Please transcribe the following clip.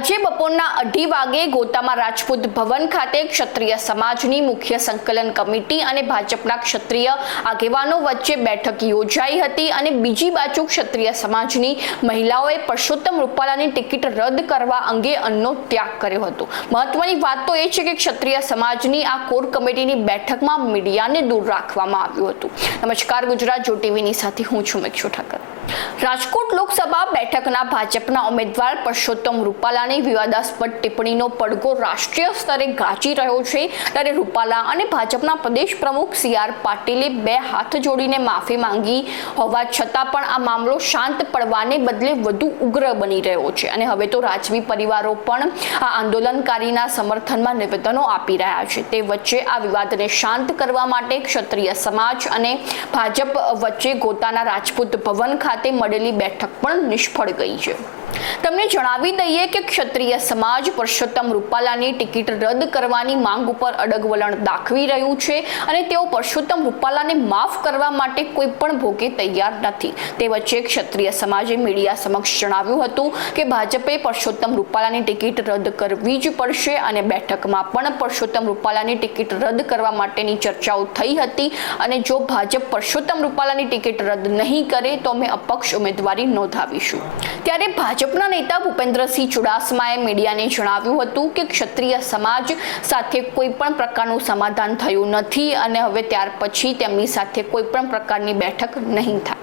આજે બપોરના 2:30 વાગે ગોતામાં રાજપૂત ભવન ખાતે ક્ષત્રિય સમાજની મુખ્ય સંકલન કમિટી અને ભાજપના ક્ષત્રિય આગેવાનો વચ્ચે બેઠક યોજાઈ હતી અને બીજી બાજુ ક્ષત્રિય સમાજની મહિલાઓએ પરસોત્તમ રૂપાલાની ટિકિટ રદ કરવા અંગે અન્નનો ત્યાગ કર્યો હતો। મહત્વની વાત તો એ છે કે ક્ષત્રિય સમાજની આ કોર કમિટીની બેઠકમાં મીડિયાને દૂર રાખવામાં આવ્યું હતું। નમસ્કાર, ગુજરાત જો ટીવીની સાથે હું છું મેક્ષુ ઠાકર। રાજકોટ લોકસભા બેઠકના ભાજપના ઉમેદવાર પરસોત્તમ રૂપાલાની વિવાદાસ્પદ ટિપ્પણીનો પડઘો રાષ્ટ્રીય સ્તરે ગાજી રહ્યો છે, ત્યારે રૂપાલા અને ભાજપના પ્રદેશ પ્રમુખ CR પાટીલે બે હાથ જોડીને માફી માંગી હોવા છતાં પણ આ મામલો શાંત પડવાને બદલે વધુ ઉગ્ર બની રહ્યો છે અને હવે તો રાજવી પરિવારો પણ આ આંદોલનકારીના સમર્થનમાં નિવેદનો આપી રહ્યા છે। તે વચ્ચે આ વિવાદને શાંત કરવા માટે ક્ષત્રિય સમાજ અને ભાજપ વચ્ચે ગોતાના રાજપૂત ભવન ખાતે મળેલી બેઠક પણ નિષ્ફળ ગઈ છે। તમને જણાવી દઈએ કે ક્ષત્રિય સમાજ પરસોત્તમ રૂપાલાની ટિકિટ રદ કરવાની માંગ ઉપર અડગ વલણ દાખવી રહ્યું છે અને તેઓ પરસોત્તમ રૂપાલાને માફ કરવા માટે કોઈ પણ ભોગે તૈયાર નથી। તે વચ્ચે ક્ષત્રિય સમાજે મીડિયા સમક્ષ જણાવ્યું હતું કે ભાજપે પરસોત્તમ રૂપાલાની ટિકિટ રદ કરવી જ પડશે અને બેઠકમાં પણ પરસોત્તમ રૂપાલાની ટિકિટ રદ કરવા માટેની ચર્ચાઓ થઈ હતી અને જો ભાજપ પરસોત્તમ રૂપાલાની ટિકિટ રદ નહીં કરે તો અમે અપક્ષ ઉમેદવારી નોંધાવીશું। ત્યારે ભાજપના નેતા ભૂપેન્દ્રસિંહ ચુડાસમાએ મીડિયાને જણાવ્યું હતું કે ક્ષત્રિય સમાજ સાથે કોઈ પણ પ્રકારનું સમાધાન થયું નથી અને હવે ત્યાર પછી તેમની સાથે કોઈ પણ પ્રકારની બેઠક નહીં થાય।